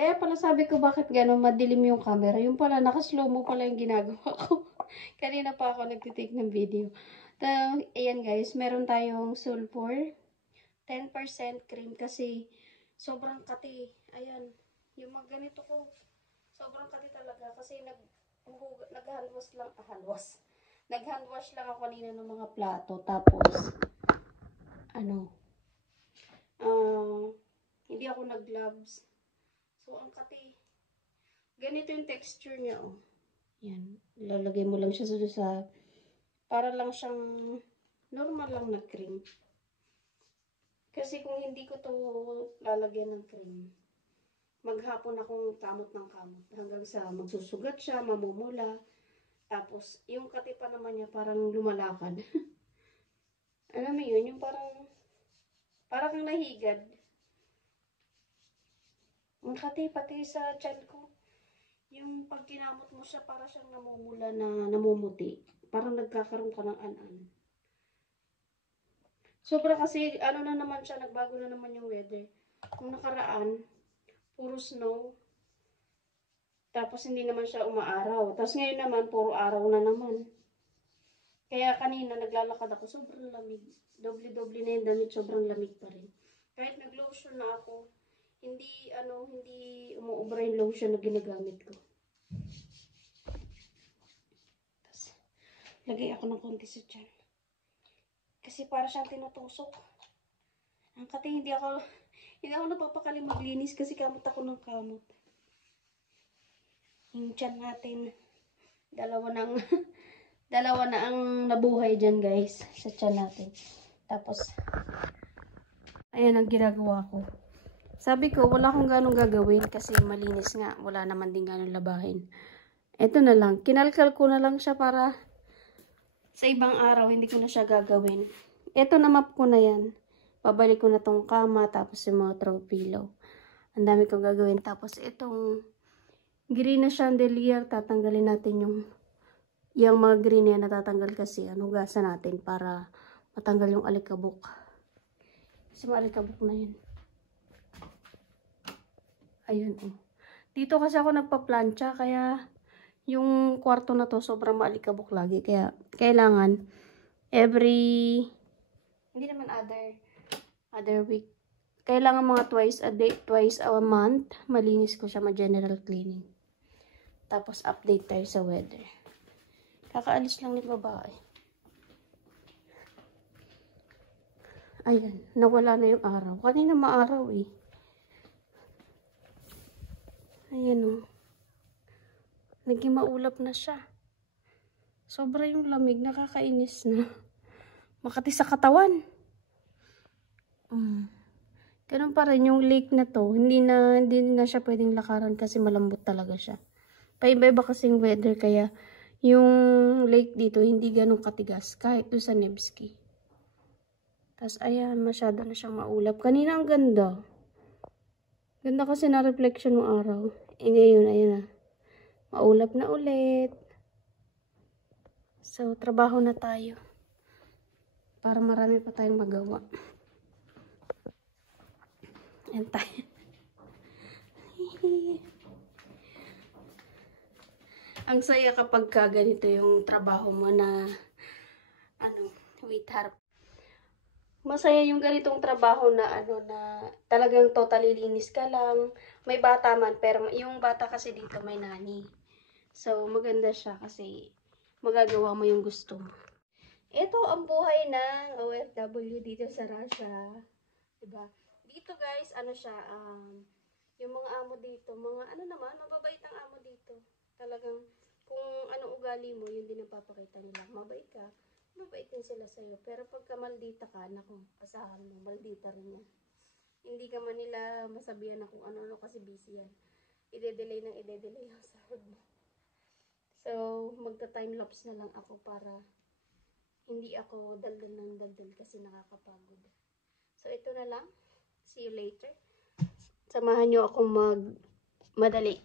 Kaya pala sabi ko bakit gano'n madilim yung camera. Yung pala, naka-slow mo pala yung ginagawa ko. Kanina pa ako nagtitake ng video. Ayan guys, meron tayong sulfur. 10% cream kasi sobrang kati. Ayan, yung mga ganito ko. Sobrang kati talaga kasi nag-handwash lang. Nag-handwash lang ako kanina ng mga plato. Tapos, hindi ako nag-gloves. So, ang kati. Ganito yung texture niya, oh. Yan. Lalagay mo lang siya sa para lang siyang normal lang na cream. Kasi kung hindi ko to lalagyan ng cream, maghapon akong kamot ng kamot. Hanggang sa magsusugat siya, mamumula. Tapos, yung kati pa naman niya parang lumalakad. Alam mo yun, yung parang kang nahigad. Ang kati, pati sa tiyan ko. Yung pag kinamot mo siya, para siyang namumula na namumuti. Parang nagkakaroon ka ng an-an. Sobra kasi, ano na naman siya, nagbago na naman yung weather. Nung nakaraan, puro snow. Tapos hindi naman siya umaaraw. Tapos ngayon naman, puro araw na naman. Kaya kanina, naglalakad ako, sobrang lamig. Doble-doble na yung damit, sobrang lamig pa rin. Kahit nag-lotion na ako, hindi umuubra yung lotion na ginagamit ko. Tapos, lagay ako ng konti sa tiyan. Kasi para siyang tinutusok. Ang kati, hindi ako napapakali maglinis kasi kamot ako ng kamot. Yung tiyan natin, dalawa na ang nabuhay dyan guys, sa tiyan natin. Tapos, ayan ang ginagawa ko. Sabi ko, wala akong ganong gagawin kasi malinis nga. Wala naman din ganong labahin. Ito na lang. Kinalkal ko na lang siya para sa ibang araw, hindi ko na siya gagawin. Ito na map ko na yan. Babalik ko na tong kama, tapos yung mga throw pillow. Ang dami kong gagawin. Tapos itong green na chandelier, tatanggalin natin yung mga green na yan, natatanggal kasi. Hugasan natin para matanggal yung alikabok. Kasi mga alikabok na yun. Ayun, oh. Dito kasi ako nagpa-plancha, kaya yung kwarto na to sobrang maalikabok lagi. Kaya kailangan hindi naman other week. Kailangan mga twice a month, malinis ko siya, ma-general cleaning. Tapos update tayo sa weather. Kakaalis lang ni babae. Ayan, nawala na yung araw. Kanina maaraw eh. Ayan o. Naging maulap na siya. Sobra yung lamig. Nakakainis na. Makati sa katawan. Ganun pa rin yung lake na to. Hindi na siya pwedeng lakaran kasi malambot talaga siya. Paiba-iba kasing weather kaya yung lake dito hindi ganun katigas. Kahit doon sa Nevsky. Tapos ayan, masyado na siyang maulap. Kanina ang ganda. Ganda kasi na reflection ng araw. Ngayon, ayun na. Maulap na ulit. So, trabaho na tayo. Para marami pa tayong magawa. Ayan tayo. Ang saya kapag ganito yung trabaho mo na with harap. Masaya yung ganitong trabaho na na talagang totally linis ka lang. May bata man, pero yung bata kasi dito may nani. So, maganda siya kasi magagawa mo yung gusto mo. Ito ang buhay ng OFW dito sa Russia. Diba? Dito guys, siya, yung mga amo dito, mababait ang amo dito. Talagang, kung anong ugali mo, yun din ang papakita nila. Mabait ka. Mabait din sila sa'yo. Pero pagka maldita ka, naku, asahan mo, maldita rin yan. Hindi ka man nila masabihan na kung ano kasi busy yan. Ide-delay ang sahod mo. So, magta-time-lapse na lang ako para hindi ako daldal ng daldal kasi nakakapagod. So, ito na lang. See you later. Samahan nyo akong madali.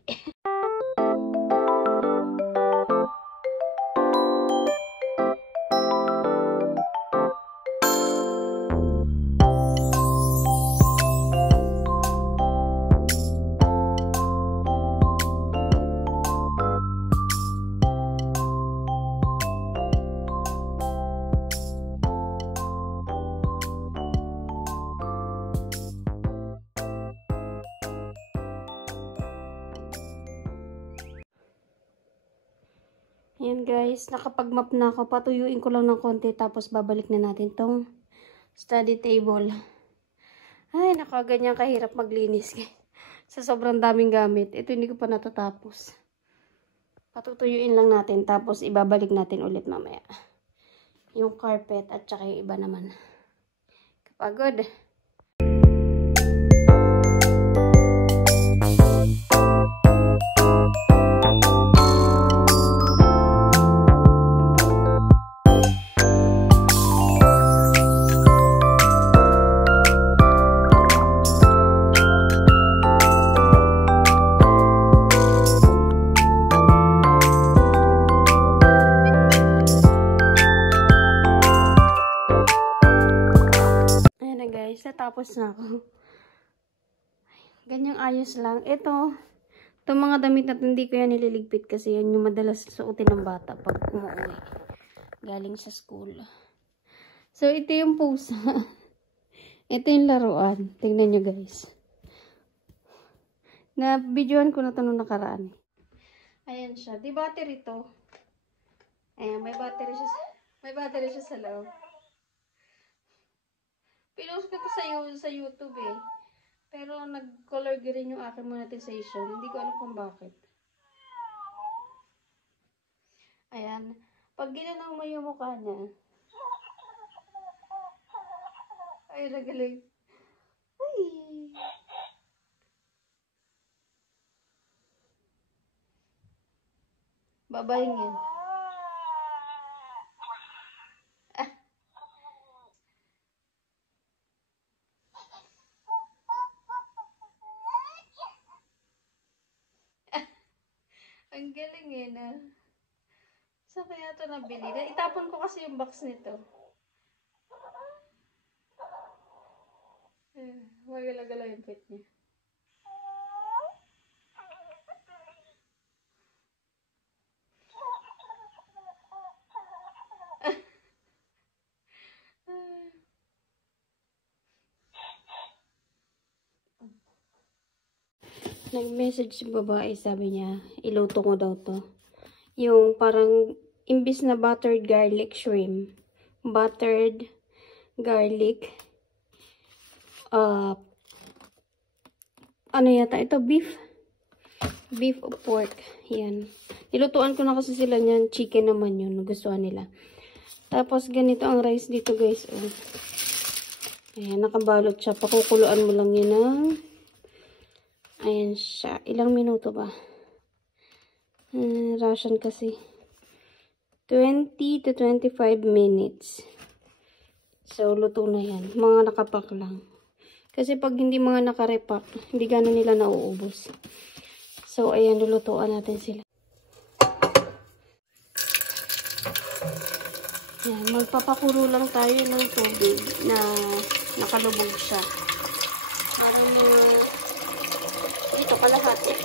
Ayan guys, nakapag-map na ako. Patuyuin ko lang ng konti tapos babalik na natin tong study table. Ay, nakaganyan kahirap maglinis. Sa sobrang daming gamit. Ito hindi ko pa natatapos. Patutuyuin lang natin tapos ibabalik natin ulit mamaya. Yung carpet at saka yung iba naman. Kapagod. Tapos na ako. Ganyang ayos lang. Itong mga damit na hindi ko yan nililigpit kasi yan yung madalas suotin ng bata pag umuwi. Galing sa school. So, ito yung pusa. Ito yung laruan. Tingnan nyo guys. Na-videoan ko na ito nung nakaraan. Ayan siya. Di battery to. Ayan, may battery siya sa loob. Pinost ko to sa YouTube eh. Pero nag-color green yung aking monetization. Hindi ko alam kung bakit. Ayan. Pag ginanong mo yung mukha niya. Ay, nagaling. Ay. Babahingin. Ang galing eh na. Saan kaya ito nabili? Itapon ko kasi yung box nito. Magala-gala yung pet niya. Nag-message si babae, sabi niya, iluto ko daw to. Yung parang, imbis na buttered garlic shrimp, buttered garlic, ano yata, ito beef o pork, yan. Nilutuan ko na kasi sila niyan, chicken naman yun, nagustuhan nila. Tapos ganito ang rice dito guys, oh. Ayan, nakabalot siya, pakukuluan mo lang yun ng ayan siya. Ilang minuto ba? Ration kasi. 20 to 25 minutes. So, luto na yan. Mga nakapak lang. Kasi pag hindi mga nakarepak, hindi gano'n nila nauubos. So, ayan, lulutuan natin sila. Ayan, magpapakulo lang tayo ng tubig na nakalubog siya. Parang dito kalahati.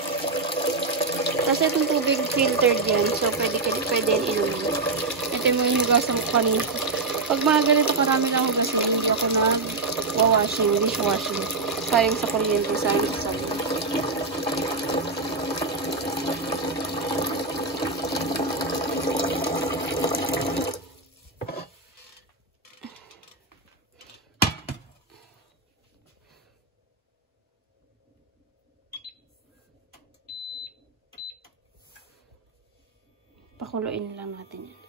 Kasi itong tubig filtered yan. So, pwede yan inumin. Ito yung mga hinugasan ko kanina. Pag mga ganito karami lang hugasan, hindi ako na washing, dishwashing. Sayang sa kuryente, sayang sa sabi. Pakuluin lang natin yan.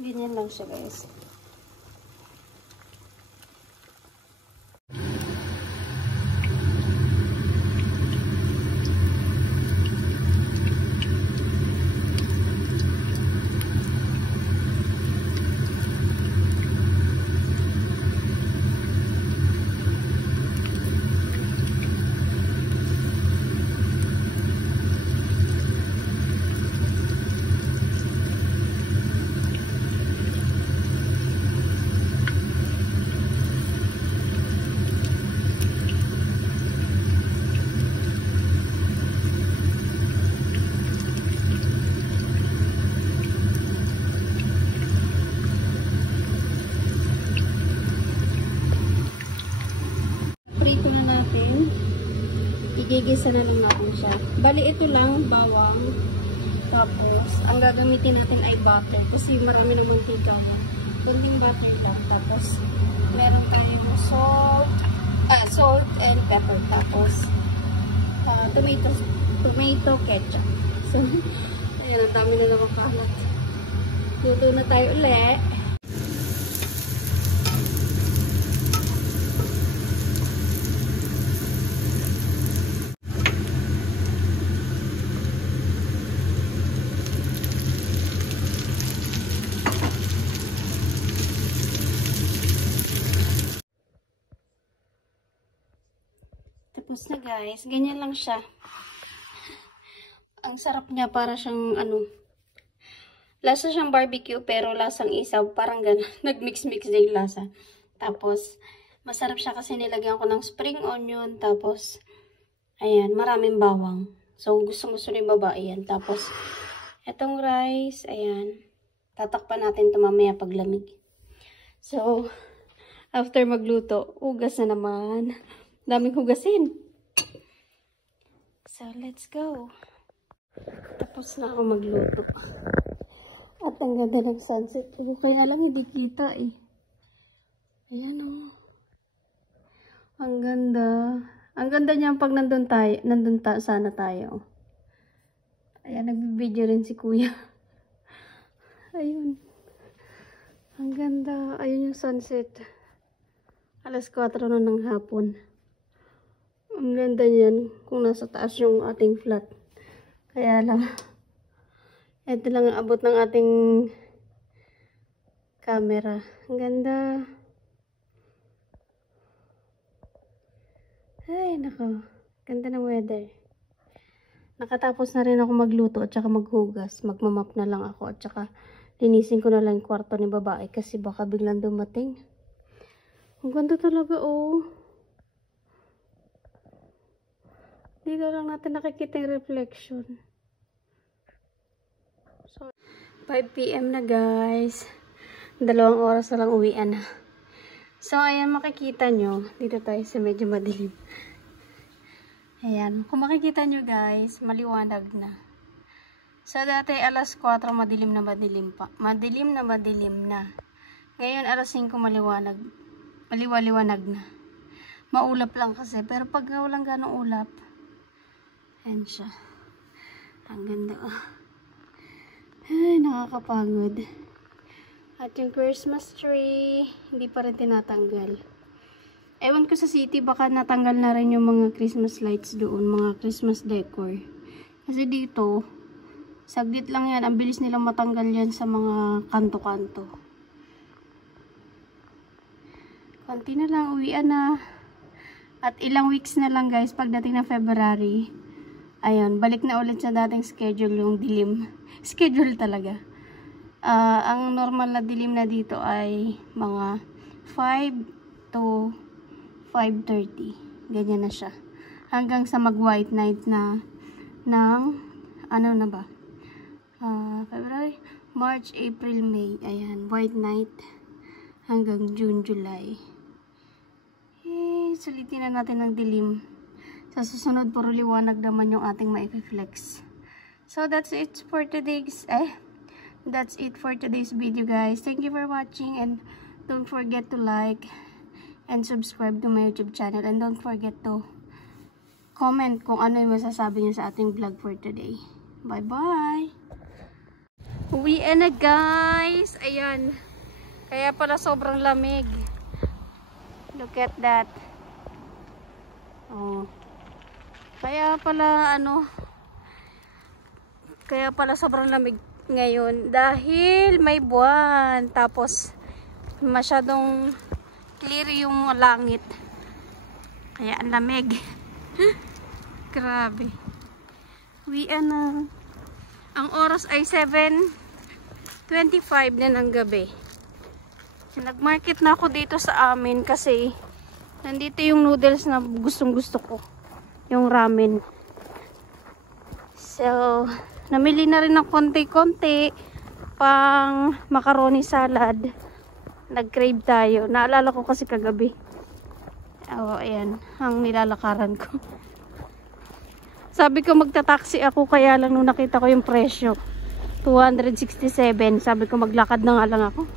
Ganyan lang siya guys. ginigisa na lang natin siya. Bali, ito lang, bawang. Tapos, ang gagamitin natin ay butter. Kasi marami ng mantika. Kunting butter lang. Tapos, meron tayong salt and pepper. Tapos, tomato ketchup. So, ayan, ang dami na nakakalat. Luto na tayo ulit. Tapos na guys, ganyan lang siya. Ang sarap niya, para siyang lasa siyang barbecue pero lasang isaw, parang gano'n. Nagmix-mix din lasa. Tapos, masarap siya kasi nilagyan ko ng spring onion. Tapos, ayan, maraming bawang. So, gusto ni babae yan. Tapos, etong rice, ayan, tatakpan natin ito mamaya pag lamig. So, after magluto, hugas na naman. Daming hugasin. So, let's go. Tapos na ako magluto. At ang ganda ng sunset. Kaya lang hindi kita eh. Ayan o. Ang ganda. Ang ganda niya pag nandun sana tayo. Ayan, nagbibideo rin si kuya. Ayun. Ang ganda. Ayun yung sunset. Alas 4 na ng hapon. Ang ganda niyan kung nasa taas yung ating flat. Kaya lang, ito lang ang abot ng ating camera. Ang ganda. Ay, nako. Ganda ng weather. Nakatapos na rin ako magluto at saka maghugas. Magmamap na lang ako at saka linisin ko na lang yung kwarto ni babae kasi baka biglang dumating. Ang ganda talaga, oh. Dito lang natin nakikita yung reflection. So, 5 PM na guys. 2 oras na lang uwian na. So, ayan, makikita nyo. Dito tayo sa medyo madilim. Ayan. Kung makikita nyo guys, maliwanag na. So, dati alas 4 madilim na pa. Madilim na. Ngayon alas 5 maliwaliwanag na. Maulap lang kasi. Pero pag walang ganong ulap, ayan siya. Ang ganda. Ay, nakakapagod. At yung Christmas tree, hindi pa rin tinatanggal. Ewan ko sa city, baka natanggal na rin yung mga Christmas lights doon, mga Christmas decor. Kasi dito, saglit lang yan. Ang bilis nilang matanggal yan sa mga kanto-kanto. Konti na lang, uwian na. At ilang weeks na lang guys, pagdating ng February, ayun, balik na ulit sa dating schedule yung dilim. Schedule talaga. Ang normal na dilim na dito ay mga 5 to 5:30. Ganyan na siya. Hanggang sa mag-white night na ng, ano na ba? February, March, April, May. Ayan, white night hanggang June, July. Sulitin na natin ng dilim. Sa susunod, puro liwanag naman yung ating ma-flex. So, that's it for today's video, guys. Thank you for watching, and don't forget to like and subscribe to my YouTube channel, and don't forget to comment kung ano yung masasabi niyo sa ating vlog for today. Bye-bye! Uwian na, guys! Ayan. Kaya pala sobrang lamig. Look at that. Oh. Kaya pala sobrang lamig ngayon dahil may buwan, tapos masyadong clear yung langit, kaya ang lamig. Grabe. Uwian na. Ang oras ay 7:25 na ng gabi. Nagmarket na ako dito sa amin kasi nandito yung noodles na gustong gusto ko, yung ramen. So, namili na rin ng konti-konti pang macaroni salad. Nag-crave tayo. Naalala ko kasi kagabi. Oh, ayan. Ang nilalakaran ko. Sabi ko magta-taxi ako, kaya lang nung nakita ko yung presyo, 267. Sabi ko maglakad na nga lang ako.